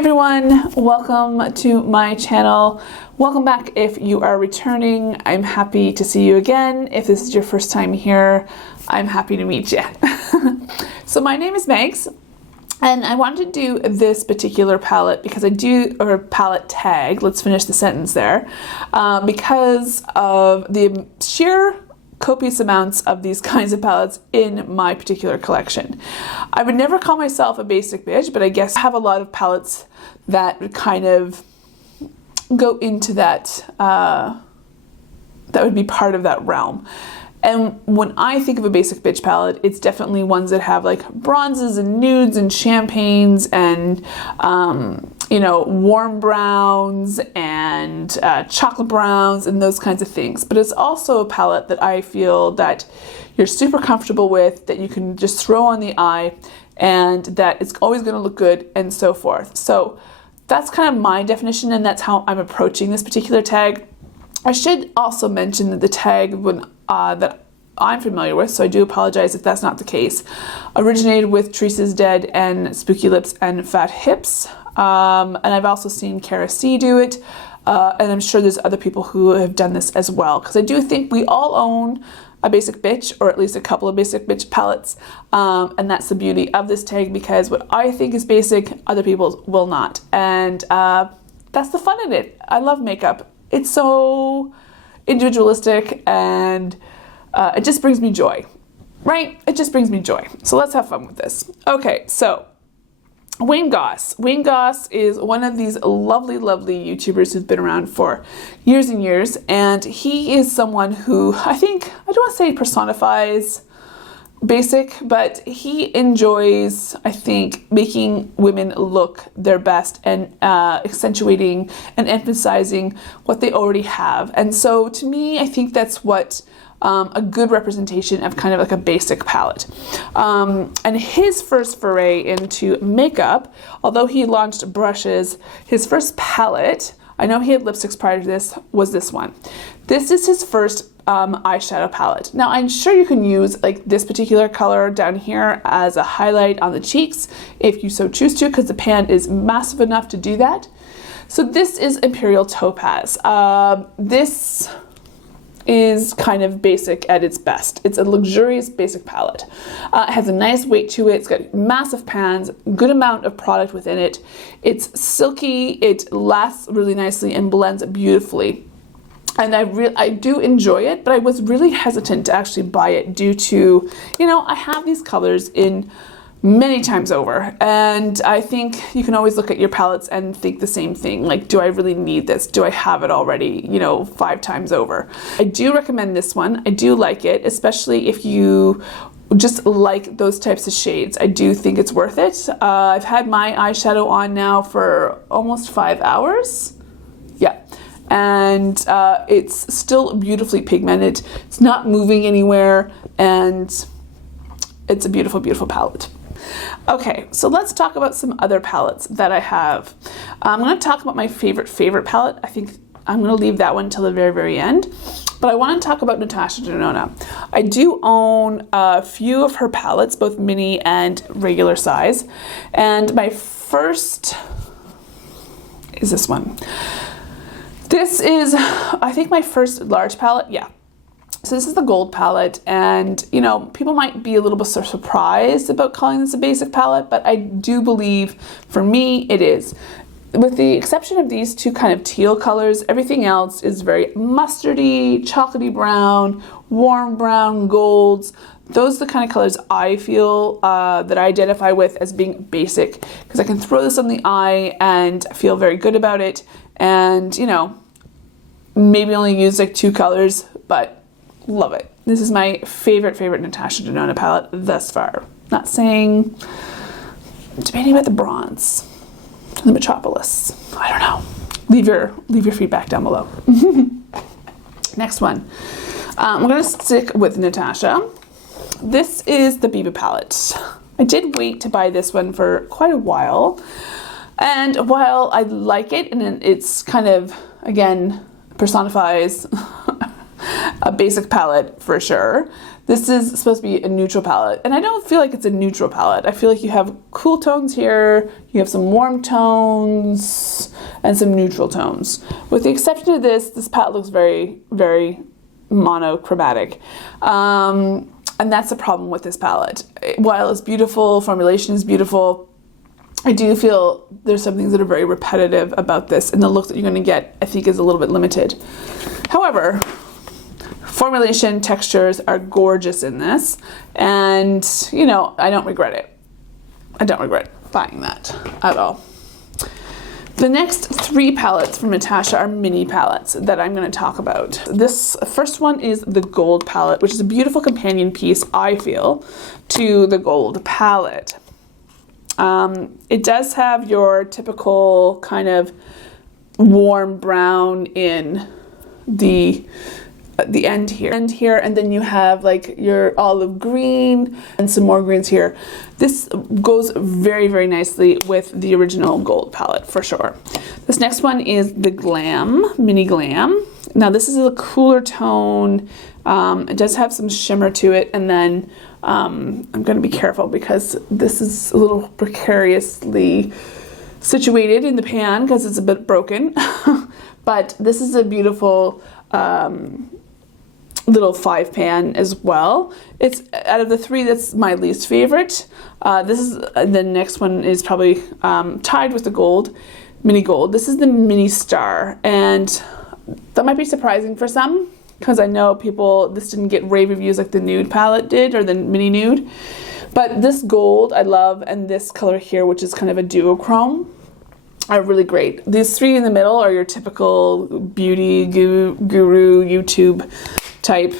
everyone, welcome to my channel. Welcome back if you are returning. I'm happy to see you again. If this is your first time here, I'm happy to meet you. So my name is Megs, and I wanted to do this particular palette because or palette tag, let's finish the sentence there, because of the sheer copious amounts of these kinds of palettes in my particular collection. I would never call myself a basic bitch, but I guess I have a lot of palettes that kind of go into that, that would be part of that realm. And when I think of a basic bitch palette, it's definitely ones that have like bronzes and nudes and champagnes and, you know, warm browns and chocolate browns and those kinds of things. But it's also a palette that I feel that you're super comfortable with, that you can just throw on the eye, and that it's always going to look good and so forth. So that's kind of my definition, and that's how I'm approaching this particular tag. I should also mention that the tag that I'm familiar with, so I do apologize if that's not the case, originated with Teresa's Dead and Spooky Lips and Fat Hips. And I've also seen Cara C do it, and I'm sure there's other people who have done this as well, because I do think we all own a basic bitch, or at least a couple of basic bitch palettes, and that's the beauty of this tag, because what I think is basic, other people will not, and that's the fun in it. I love makeup. It's so individualistic, and it just brings me joy, right? It just brings me joy. So let's have fun with this. Okay, so Wayne Goss. Wayne Goss is one of these lovely, lovely YouTubers who's been around for years and years, and he is someone who I don't want to say personifies basic, but he enjoys, I think, making women look their best and accentuating and emphasizing what they already have. And so to me, I think that's what a good representation of kind of like a basic palette. And his first foray into makeup, although he launched brushes, his first palette, I know he had lipsticks prior to this, was this one. This is his first eyeshadow palette. Now I'm sure you can use like this particular color down here as a highlight on the cheeks if you so choose to, because the pan is massive enough to do that. So this is Imperial Topaz. This is kind of basic at its best. It's a luxurious basic palette. It has a nice weight to it. It's got massive pans, good amount of product within it. It's silky, it lasts really nicely and blends beautifully. And I do enjoy it, but I was really hesitant to actually buy it due to, you know, I have these colors in many times over, and I think you can always look at your palettes and think the same thing, like, do I really need this? Do I have it already, you know, 5 times over? I do recommend this one. I do like it, especially if you just like those types of shades. I do think it's worth it. I've had my eyeshadow on now for almost 5 hours. Yeah. And it's still beautifully pigmented. It's not moving anywhere, and it's a beautiful, beautiful palette. Okay, so let's talk about some other palettes that I have. I'm going to talk about my favorite palette. I think I'm going to leave that one until the very, very end. But I want to talk about Natasha Denona. I do own a few of her palettes, both mini and regular size. And my first is this one. This is, I think, my first large palette. Yeah. So this is the gold palette, and you know, people might be a little bit surprised about calling this a basic palette, but I do believe for me it is. With the exception of these two kind of teal colors, everything else is very mustardy, chocolatey brown, warm brown, golds. Those are the kind of colors I feel that I identify with as being basic, because I can throw this on the eye and feel very good about it, and you know, maybe only use like 2 colors, but love it. This is my favorite Natasha Denona palette thus far. Not saying, debating about the bronze, the Metropolis. I don't know. Leave your feedback down below. Next one. I'm gonna stick with Natasha. This is the Biba palette. I did wait to buy this one for quite a while, and while I like it, and it's kind of, again, personifies a basic palette for sure, This is supposed to be a neutral palette, and I don't feel like it's a neutral palette. I feel like you have cool tones here, you have some warm tones, and some neutral tones. With the exception of this palette looks very, very monochromatic. And that's the problem with this palette. While it's beautiful, formulation is beautiful, I do feel there's some things that are very repetitive about this, and the look that you're going to get, I think, is a little bit limited. However, formulation, textures are gorgeous in this, and you know, I don't regret it. I don't regret buying that at all. The next 3 palettes from Natasha are mini palettes that I'm going to talk about. This first one is the gold palette, which is a beautiful companion piece, I feel, to the gold palette. It does have your typical kind of warm brown in the end here, and then you have like your olive green and some more greens here. This goes very, very nicely with the original gold palette for sure. This next one is the Glam, Mini Glam. Now this is a cooler tone. It does have some shimmer to it, and then I'm going to be careful because this is a little precariously situated in the pan because it's a bit broken. But this is a beautiful little 5 pan as well. It's out of the 3, that's my least favorite. The next one is probably tied with the gold, mini gold. This is the Mini Star, and that might be surprising for some because I know this didn't get rave reviews like the nude palette did, or the mini nude. But this gold I love, and this color here, which is kind of a duochrome, are really great. These 3 in the middle are your typical beauty guru YouTube type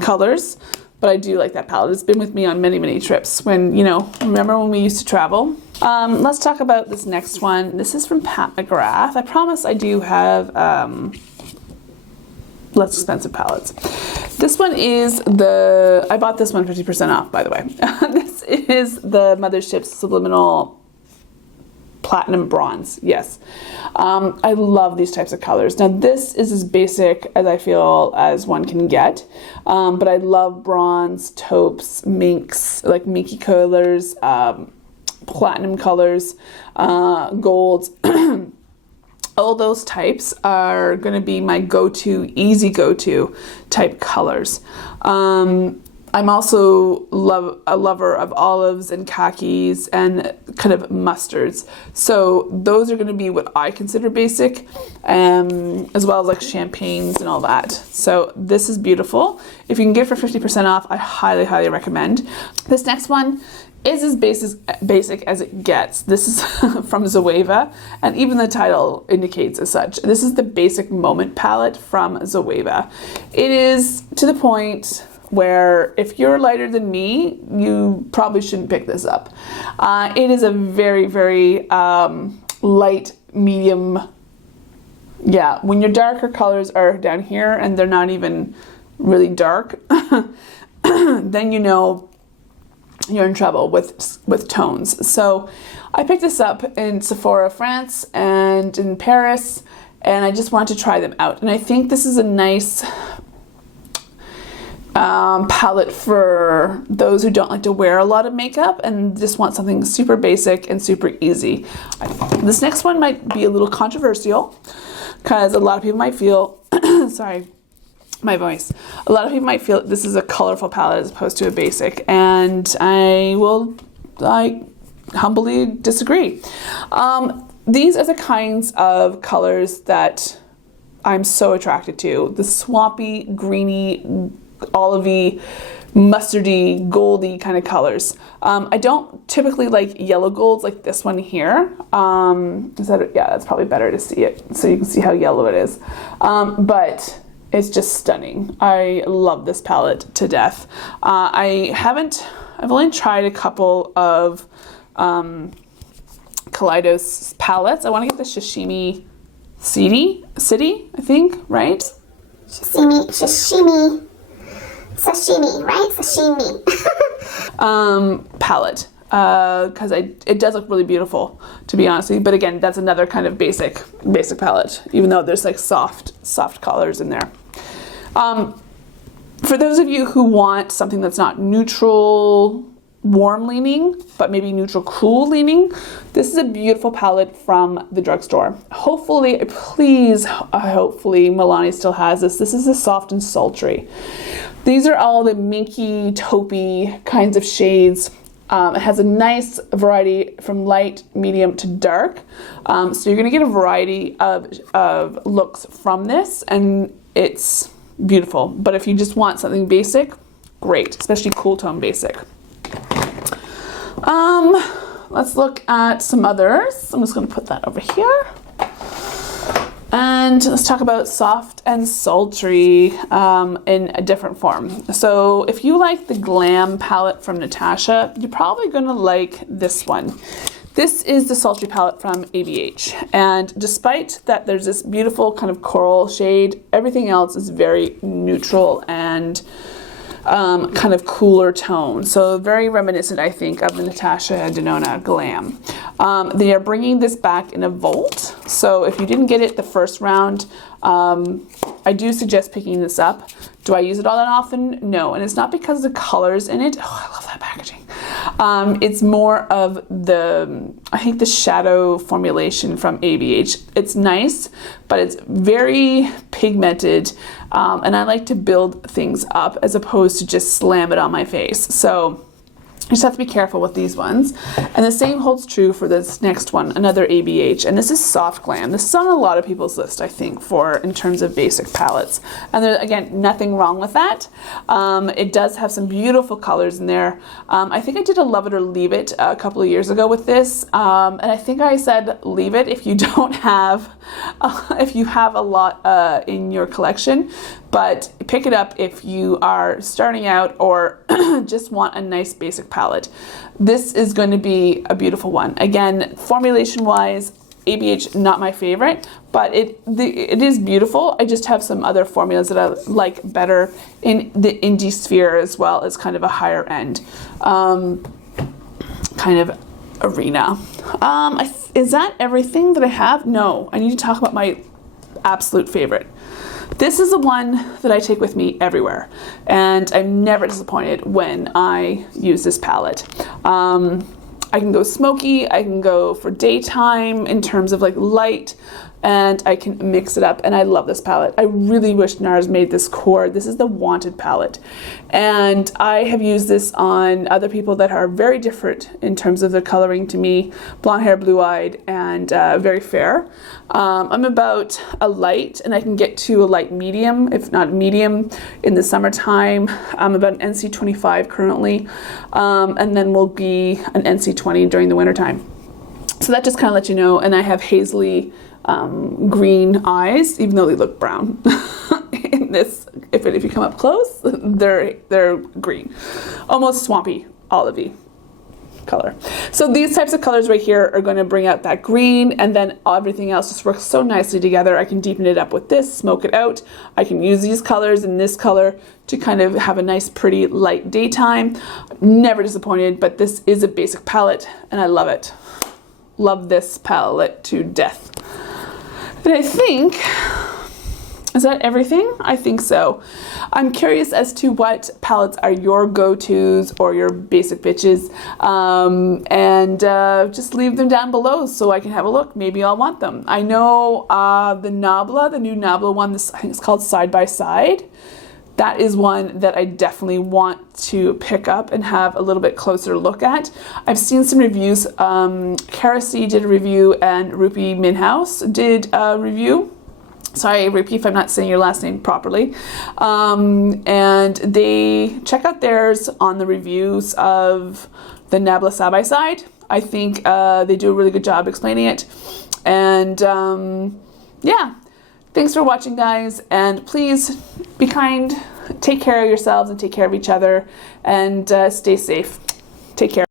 colors, but I do like that palette. It's been with me on many, many trips when, you know, remember when we used to travel? Let's talk about this next one. This is from Pat McGrath. I promise I do have less expensive palettes. This one is I bought this one 50% off, by the way. This is the Mothership Subliminal Platinum Bronze, yes. I love these types of colors. Now this is as basic as I feel as one can get, but I love bronze, taupes, minks, like minky colors, platinum colors, golds. All those types are going to be my go-to, easy go-to type colors. I'm also a lover of olives and khakis and kind of mustards. So those are going to be what I consider basic, as well as like champagnes and all that. So this is beautiful. If you can get it for 50% off, I highly, highly recommend. This next one is as basic as it gets. This is from Zoeva, and even the title indicates as such. This is the Basic Moment palette from Zoeva. It is to the point where if you're lighter than me, you probably shouldn't pick this up. It is a very, very light, medium, yeah, when your darker colors are down here and they're not even really dark, then you know you're in trouble with tones. So I picked this up in Sephora France and in Paris, and I just wanted to try them out. And I think this is a nice palette for those who don't like to wear a lot of makeup and just want something super basic and super easy. This next one might be a little controversial because a lot of people might feel, sorry, my voice. A lot of people might feel this is a colorful palette as opposed to a basic, and I humbly disagree. These are the kinds of colors that I'm so attracted to. The swampy, greeny, olivey, mustardy, goldy kind of colors. I don't typically like yellow golds like this one here. Yeah, that's probably better to see it so you can see how yellow it is. But it's just stunning. I love this palette to death. I've only tried a couple of Kaleidos palettes. I want to get the Sashimi City, I think, right? Sashimi, right? Sashimi. Palette. Because it does look really beautiful, to be honest with you. But again, that's another kind of basic palette, even though there's like soft colors in there. For those of you who want something that's not neutral warm leaning, but maybe neutral cool leaning, this is a beautiful palette from the drugstore. Hopefully, please, hopefully Milani still has this. This is a soft and sultry. These are all the minky, taupey kinds of shades. It has a nice variety from light, medium to dark. So you're gonna get a variety of looks from this, and it's beautiful. But if you just want something basic, great, especially cool tone basic. Let's look at some others. I'm just going to put that over here. And let's talk about soft and sultry in a different form. So if you like the Glam palette from Natasha, you're probably going to like this one. This is the sultry palette from ABH. And despite that there's this beautiful kind of coral shade, everything else is very neutral and kind of cooler tone. So very reminiscent, I think, of the Natasha Denona Glam. They are bringing this back in a Volt. So if you didn't get it the first round, I do suggest picking this up. Do I use it all that often? No. And it's not because of the colors in it. Oh, I love that packaging. It's more of the, I think, the shadow formulation from ABH. It's nice, but it's very pigmented. And I like to build things up as opposed to just slam it on my face. So you just have to be careful with these ones. And the same holds true for this next one, another ABH. And this is Soft Glam. This is on a lot of people's list, I think, in terms of basic palettes. And there's, again, nothing wrong with that. It does have some beautiful colors in there. I think I did a Love It or Leave It a couple of years ago with this. And I think I said leave it if you don't have, if you have a lot in your collection. But pick it up if you are starting out or just want a nice basic palette. This is going to be a beautiful one. Again, formulation wise, ABH not my favorite, but it is beautiful. I just have some other formulas that I like better in the indie sphere as well as kind of a higher end kind of arena. Is that everything that I have? No, I need to talk about my absolute favorite. This is the one that I take with me everywhere, and I'm never disappointed when I use this palette. I can go smoky, I can go for daytime in terms of like light, and I can mix it up, and I love this palette. I really wish NARS made this core. This is the Wanted palette, and I have used this on other people that are very different in terms of the coloring to me, blonde hair, blue-eyed, and very fair. I'm about a light, and I can get to a light medium, if not medium, in the summertime. I'm about an NC25 currently, and then will be an NC20 during the wintertime. So that just kind of lets you know, and I have hazily green eyes, even though they look brown. In this, if you come up close, they're green, almost swampy, olivey color. So these types of colors right here are going to bring out that green, and then everything else just works so nicely together. I can deepen it up with this, smoke it out. I can use these colors and this color to kind of have a nice, pretty light daytime. Never disappointed, but this is a basic palette, and I love it. Love this palette to death. And I think, is that everything? I think so. I'm curious as to what palettes are your go-tos or your basic bitches, and just leave them down below so I can have a look. Maybe I'll want them. I know the Nabla, the new Nabla one, I think it's called Side by Side. That is one that I definitely want to pick up and have a little bit closer look at. I've seen some reviews. Kerosene did a review, and Rupi Minhouse did a review. Sorry, Rupi, if I'm not saying your last name properly. And they check out theirs on the reviews of the Nabla Side by Side. I think they do a really good job explaining it. And yeah. Thanks for watching, guys, and please be kind, take care of yourselves and take care of each other, and stay safe. Take care.